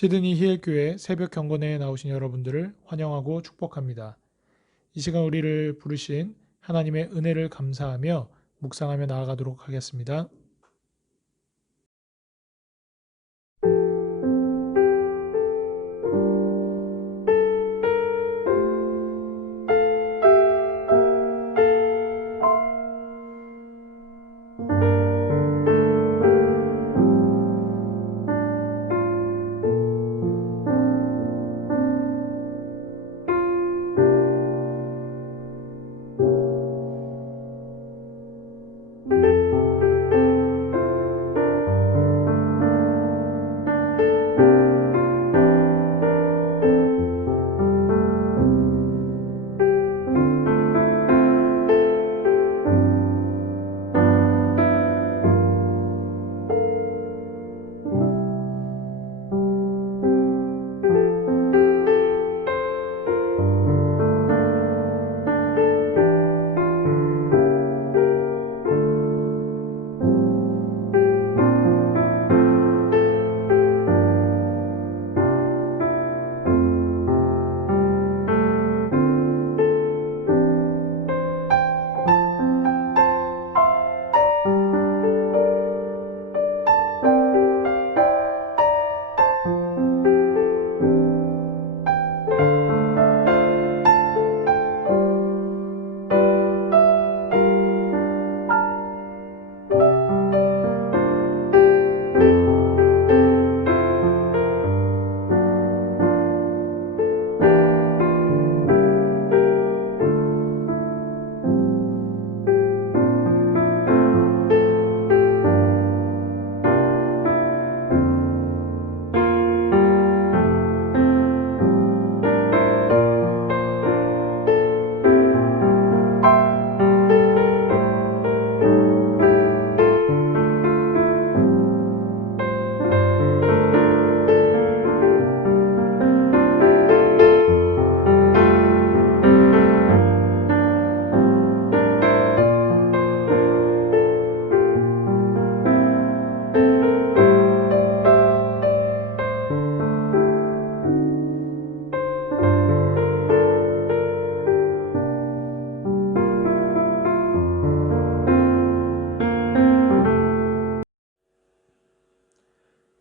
시드니 히일교회 새벽 경건회에 나오신 여러분들을 환영하고 축복합니다. 이 시간 우리를 부르신 하나님의 은혜를 감사하며 묵상하며 나아가도록 하겠습니다.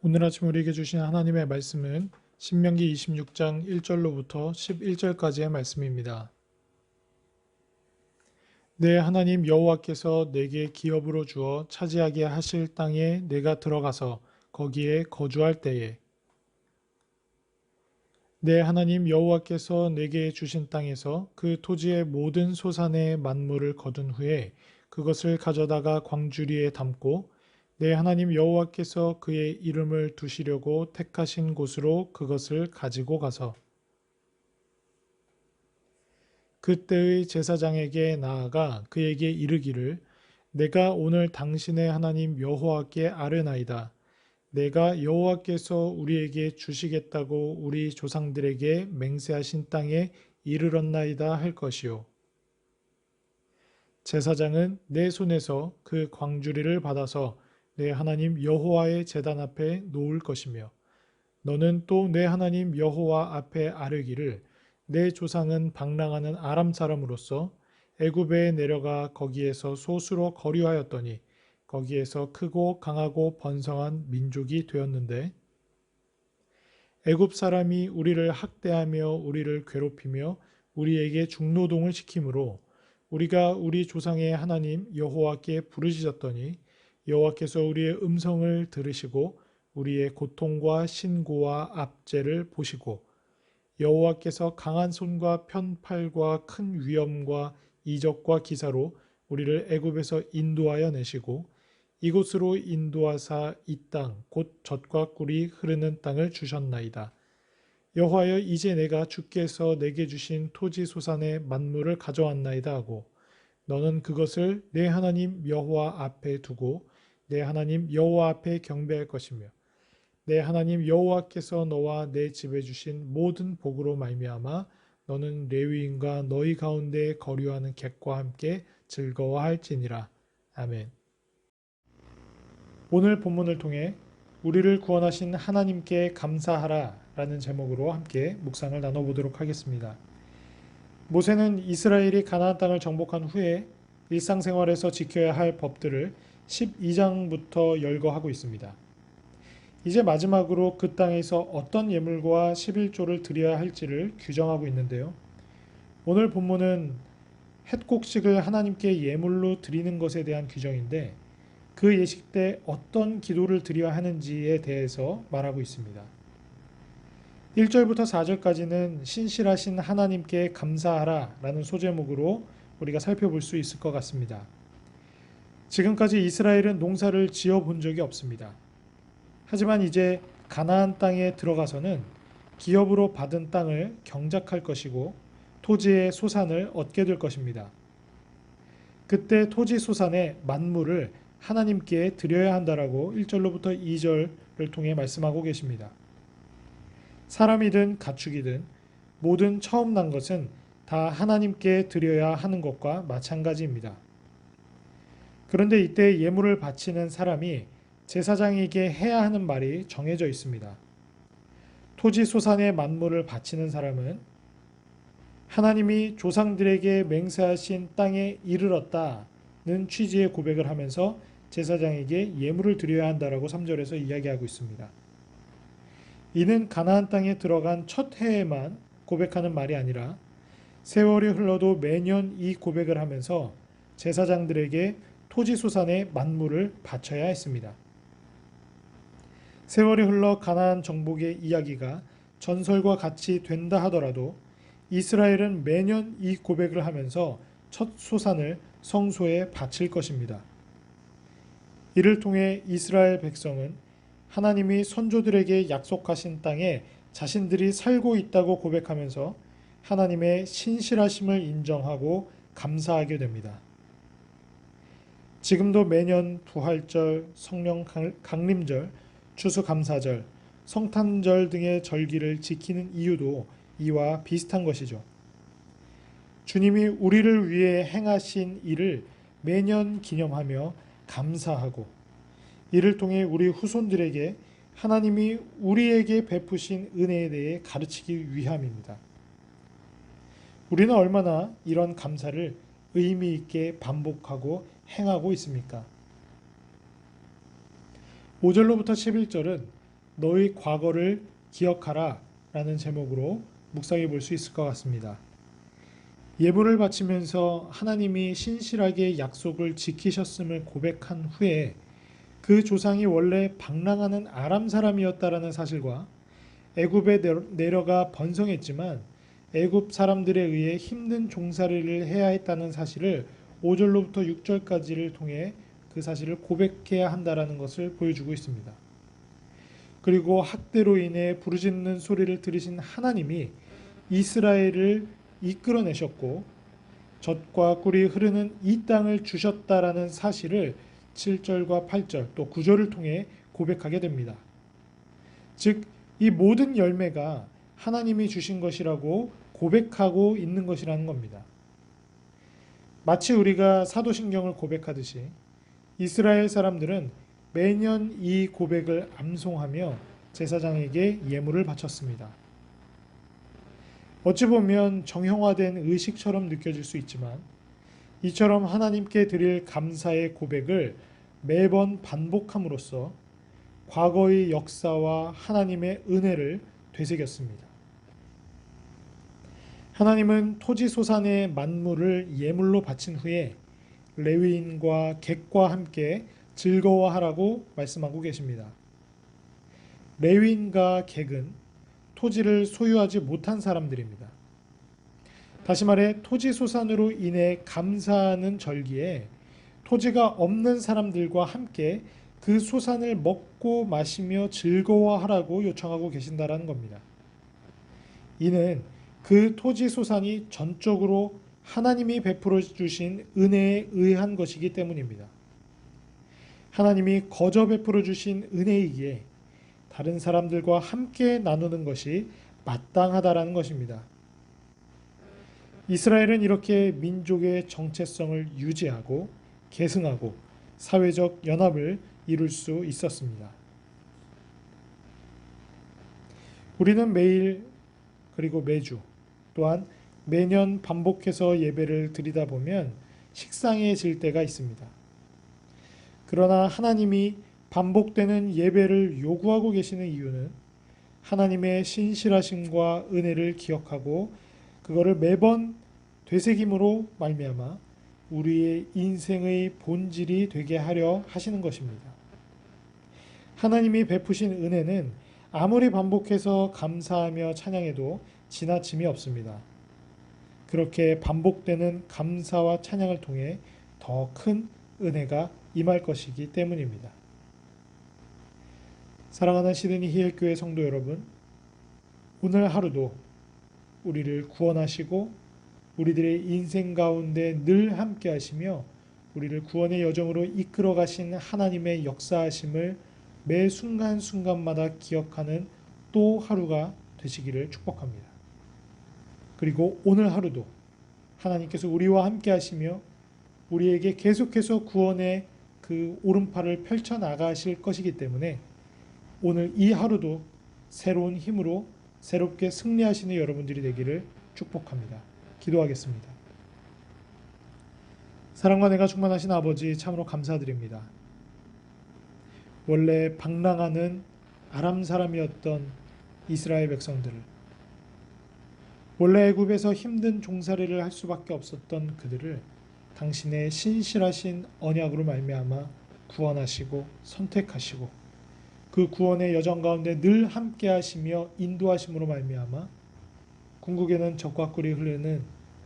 오늘 아침 우리에게 주신 하나님의 말씀은 신명기 26장 1절로부터 11절까지의 말씀입니다. 내 하나님 여호와께서 내게 기업으로 주어 차지하게 하실 땅에 내가 들어가서 거기에 거주할 때에 내 하나님 여호와께서 내게 주신 땅에서 그 토지의 모든 소산의 만물을 거둔 후에 그것을 가져다가 광주리에 담고 내 하나님 여호와께서 그의 이름을 두시려고 택하신 곳으로 그것을 가지고 가서 그때의 제사장에게 나아가 그에게 이르기를 내가 오늘 당신의 하나님 여호와께 아뢰나이다. 내가 여호와께서 우리에게 주시겠다고 우리 조상들에게 맹세하신 땅에 이르렀나이다 할 것이요. 제사장은 내 손에서 그 광주리를 받아서 내 하나님 여호와의 제단 앞에 놓을 것이며 너는 또 내 하나님 여호와 앞에 아뢰기를 내 조상은 방랑하는 아람 사람으로서 애굽에 내려가 거기에서 소수로 거류하였더니 거기에서 크고 강하고 번성한 민족이 되었는데 애굽 사람이 우리를 학대하며 우리를 괴롭히며 우리에게 중노동을 시키므로 우리가 우리 조상의 하나님 여호와께 부르짖었더니 여호와께서 우리의 음성을 들으시고 우리의 고통과 신고와 압제를 보시고 여호와께서 강한 손과 편팔과 큰 위엄과 이적과 기사로 우리를 애굽에서 인도하여 내시고 이곳으로 인도하사 이 땅 곧 젖과 꿀이 흐르는 땅을 주셨나이다. 여호와여 이제 내가 주께서 내게 주신 토지 소산의 만물을 가져왔나이다 하고 너는 그것을 내 하나님 여호와 앞에 두고 내 하나님 여호와 앞에 경배할 것이며 내 하나님 여호와께서 너와 내 집에 주신 모든 복으로 말미암아 너는 레위인과 너희 가운데 거류하는 객과 함께 즐거워할지니라. 아멘. 오늘 본문을 통해 우리를 구원하신 하나님께 감사하라 라는 제목으로 함께 묵상을 나눠보도록 하겠습니다. 모세는 이스라엘이 가나안 땅을 정복한 후에 일상생활에서 지켜야 할 법들을 12장부터 열거하고 있습니다. 이제 마지막으로 그 땅에서 어떤 예물과 11조를 드려야 할지를 규정하고 있는데요. 오늘 본문은 햇곡식을 하나님께 예물로 드리는 것에 대한 규정인데 그 예식 때 어떤 기도를 드려야 하는지에 대해서 말하고 있습니다. 1절부터 4절까지는 신실하신 하나님께 감사하라 라는 소제목으로 우리가 살펴볼 수 있을 것 같습니다. 지금까지 이스라엘은 농사를 지어 본 적이 없습니다. 하지만 이제 가나안 땅에 들어가서는 기업으로 받은 땅을 경작할 것이고 토지의 소산을 얻게 될 것입니다. 그때 토지 소산의 만물을 하나님께 드려야 한다라고 1절로부터 2절을 통해 말씀하고 계십니다. 사람이든 가축이든 모든 처음 난 것은 다 하나님께 드려야 하는 것과 마찬가지입니다. 그런데 이때 예물을 바치는 사람이 제사장에게 해야 하는 말이 정해져 있습니다. 토지 소산의 만물을 바치는 사람은 하나님이 조상들에게 맹세하신 땅에 이르렀다는 취지의 고백을 하면서 제사장에게 예물을 드려야 한다라고 3절에서 이야기하고 있습니다. 이는 가나안 땅에 들어간 첫 해에만 고백하는 말이 아니라 세월이 흘러도 매년 이 고백을 하면서 제사장들에게 토지 소산의 만물을 바쳐야 했습니다. 세월이 흘러 가나안 정복의 이야기가 전설과 같이 된다 하더라도 이스라엘은 매년 이 고백을 하면서 첫 소산을 성소에 바칠 것입니다. 이를 통해 이스라엘 백성은 하나님이 선조들에게 약속하신 땅에 자신들이 살고 있다고 고백하면서 하나님의 신실하심을 인정하고 감사하게 됩니다. 지금도 매년 부활절, 성령 강림절, 추수감사절, 성탄절 등의 절기를 지키는 이유도 이와 비슷한 것이죠. 주님이 우리를 위해 행하신 일을 매년 기념하며 감사하고 이를 통해 우리 후손들에게 하나님이 우리에게 베푸신 은혜에 대해 가르치기 위함입니다. 우리는 얼마나 이런 감사를 의미 있게 반복하고 행하고 있습니까? 5절로부터 11절은 너희 과거를 기억하라 라는 제목으로 묵상해 볼 수 있을 것 같습니다. 예물을 바치면서 하나님이 신실하게 약속을 지키셨음을 고백한 후에 그 조상이 원래 방랑하는 아람 사람이었다라는 사실과 애굽에 내려가 번성했지만 애굽 사람들에 의해 힘든 종살이를 해야 했다는 사실을 5절로부터 6절까지를 통해 그 사실을 고백해야 한다라는 것을 보여주고 있습니다. 그리고 학대로 인해 부르짖는 소리를 들으신 하나님이 이스라엘을 이끌어내셨고 젖과 꿀이 흐르는 이 땅을 주셨다라는 사실을 7절과 8절 또 9절을 통해 고백하게 됩니다. 즉, 이 모든 열매가 하나님이 주신 것이라고 고백하고 있는 것이라는 겁니다. 마치 우리가 사도신경을 고백하듯이 이스라엘 사람들은 매년 이 고백을 암송하며 제사장에게 예물을 바쳤습니다. 어찌 보면 정형화된 의식처럼 느껴질 수 있지만 이처럼 하나님께 드릴 감사의 고백을 매번 반복함으로써 과거의 역사와 하나님의 은혜를 되새겼습니다. 하나님은 토지 소산의 만물을 예물로 바친 후에 레위인과 객과 함께 즐거워하라고 말씀하고 계십니다. 레위인과 객은 토지를 소유하지 못한 사람들입니다. 다시 말해 토지 소산으로 인해 감사하는 절기에 토지가 없는 사람들과 함께 그 소산을 먹고 마시며 즐거워하라고 요청하고 계신다라는 겁니다. 이는 그 토지 소산이 전적으로 하나님이 베풀어 주신 은혜에 의한 것이기 때문입니다. 하나님이 거저 베풀어 주신 은혜이기에 다른 사람들과 함께 나누는 것이 마땅하다라는 것입니다. 이스라엘은 이렇게 민족의 정체성을 유지하고 계승하고 사회적 연합을 이룰 수 있었습니다. 우리는 매일 그리고 매주 또한 매년 반복해서 예배를 드리다 보면 식상해질 때가 있습니다. 그러나 하나님이 반복되는 예배를 요구하고 계시는 이유는 하나님의 신실하심과 은혜를 기억하고 그거를 매번 되새김으로 말미암아 우리의 인생의 본질이 되게 하려 하시는 것입니다. 하나님이 베푸신 은혜는 아무리 반복해서 감사하며 찬양해도 지나침이 없습니다. 그렇게 반복되는 감사와 찬양을 통해 더 큰 은혜가 임할 것이기 때문입니다. 사랑하는 시드니 히일교회 성도 여러분, 오늘 하루도 우리를 구원하시고 우리들의 인생 가운데 늘 함께 하시며 우리를 구원의 여정으로 이끌어 가신 하나님의 역사하심을 매 순간순간마다 기억하는 또 하루가 되시기를 축복합니다. 그리고 오늘 하루도 하나님께서 우리와 함께 하시며 우리에게 계속해서 구원의 그 오른팔을 펼쳐 나가실 것이기 때문에 오늘 이 하루도 새로운 힘으로 새롭게 승리하시는 여러분들이 되기를 축복합니다. 기도하겠습니다. 사랑과 내가 충만하신 아버지 참으로 감사드립니다. 원래 방랑하는 아람 사람이었던 이스라엘 백성들을 원래 애굽에서 힘든 종살이를 할 수밖에 없었던 그들을 당신의 신실하신 언약으로 말미암아 구원하시고 선택하시고 그 구원의 여정 가운데 늘 함께 하시며 인도하심으로 말미암아 궁극에는 젖과 꿀이 흐르는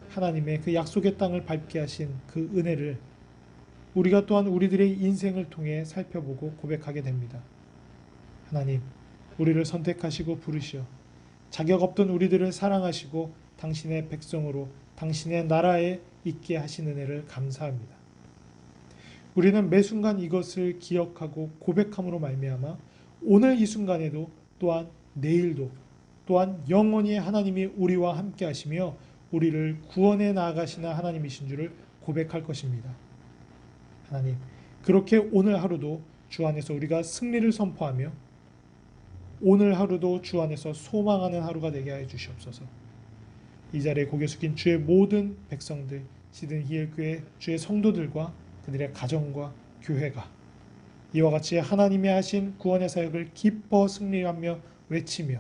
하나님의 그 약속의 땅을 밟게 하신 그 은혜를 우리가 또한 우리들의 인생을 통해 살펴보고 고백하게 됩니다. 하나님, 우리를 선택하시고 부르시어 자격 없던 우리들을 사랑하시고 당신의 백성으로 당신의 나라에 있게 하신 은혜를 감사합니다. 우리는 매 순간 이것을 기억하고 고백함으로 말미암아 오늘 이 순간에도 또한 내일도 또한 영원히 하나님이 우리와 함께 하시며 우리를 구원해 나아가시는 하나님이신 줄을 고백할 것입니다. 하나님, 그렇게 오늘 하루도 주 안에서 우리가 승리를 선포하며 오늘 하루도 주 안에서 소망하는 하루가 되게 하여 주시옵소서. 이 자리에 고개 숙인 주의 모든 백성들, 시드니 히일교회 주의 성도들과 그들의 가정과 교회가 이와 같이 하나님이 하신 구원의 사역을 기뻐 승리하며 외치며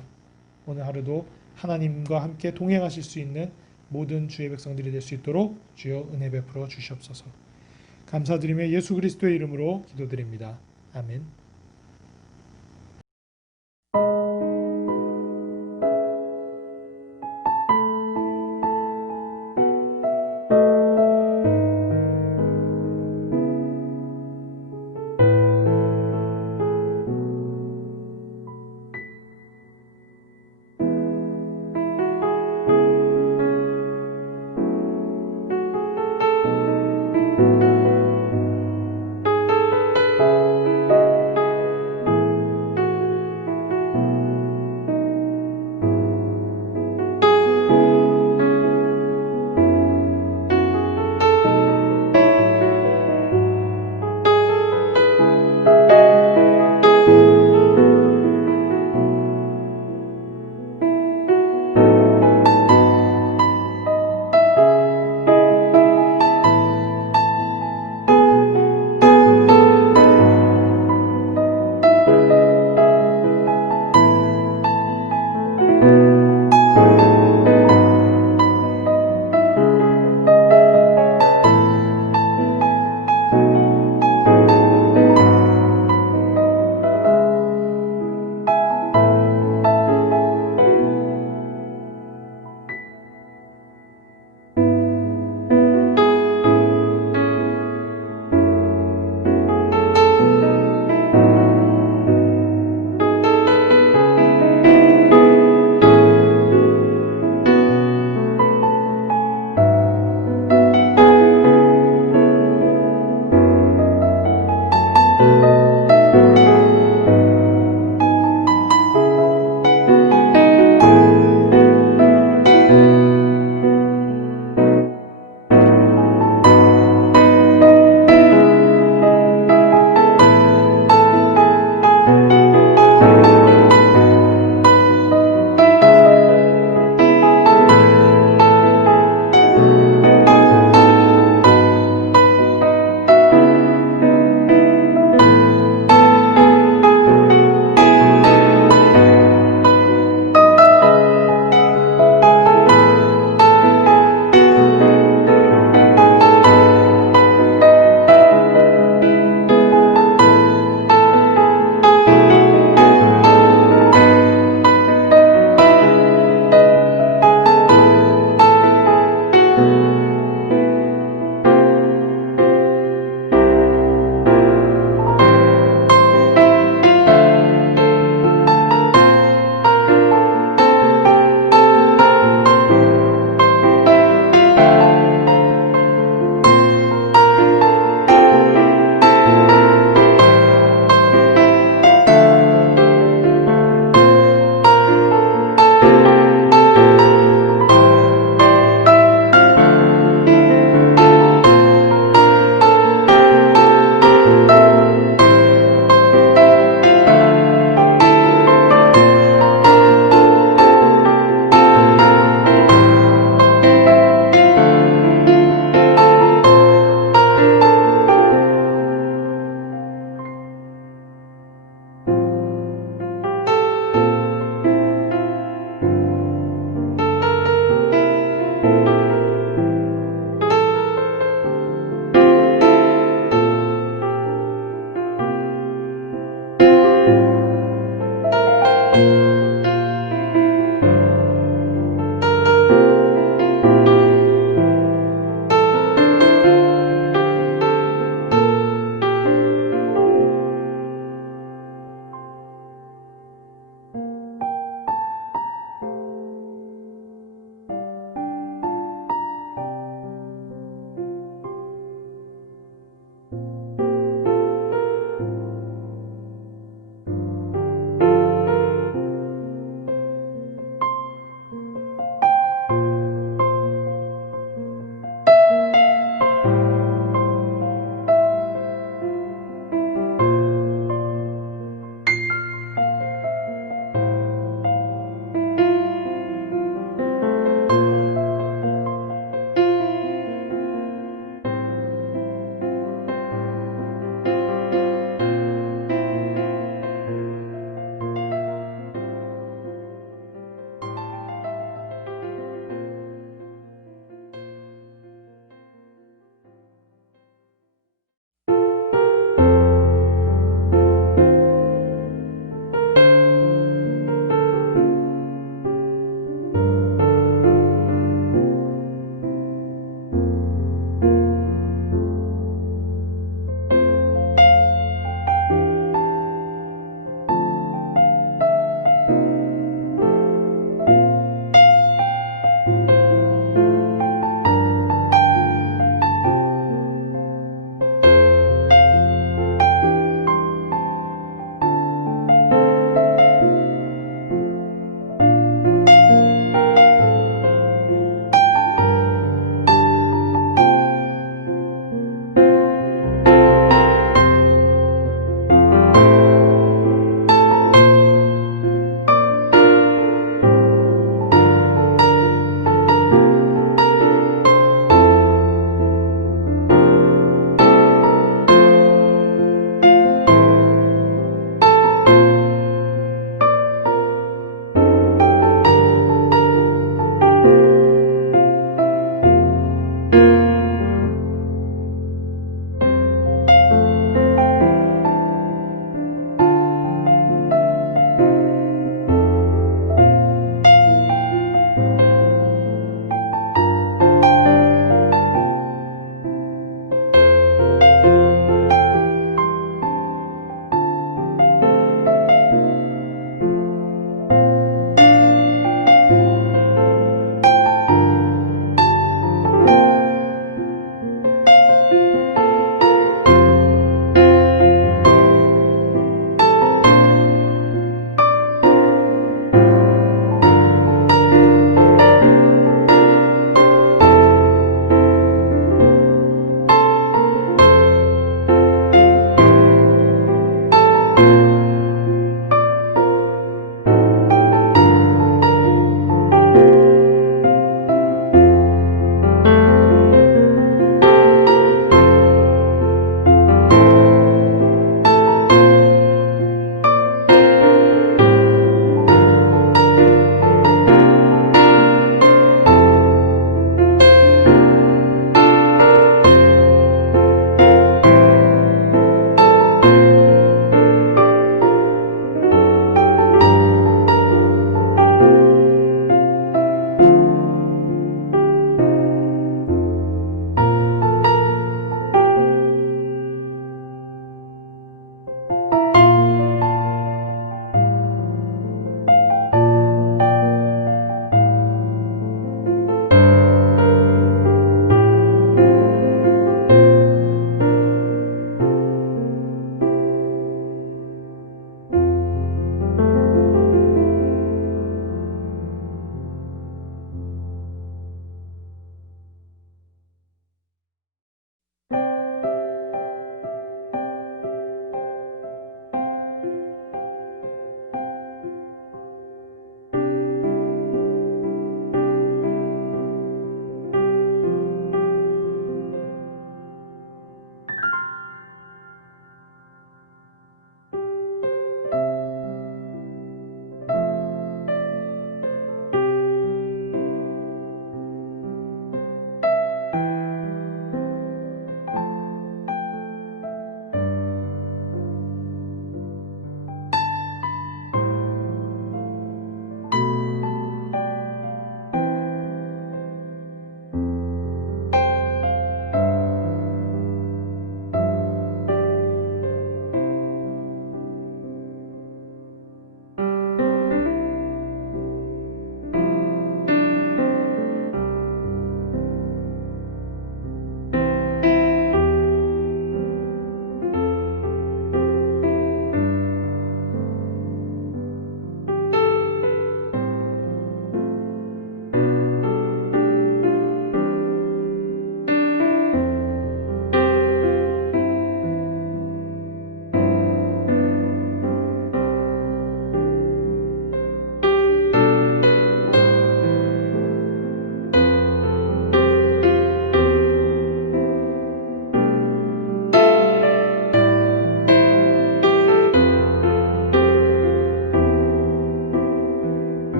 오늘 하루도 하나님과 함께 동행하실 수 있는 모든 주의 백성들이 될 수 있도록 주여 은혜 베풀어 주시옵소서. 감사드리며 예수 그리스도의 이름으로 기도드립니다. 아멘.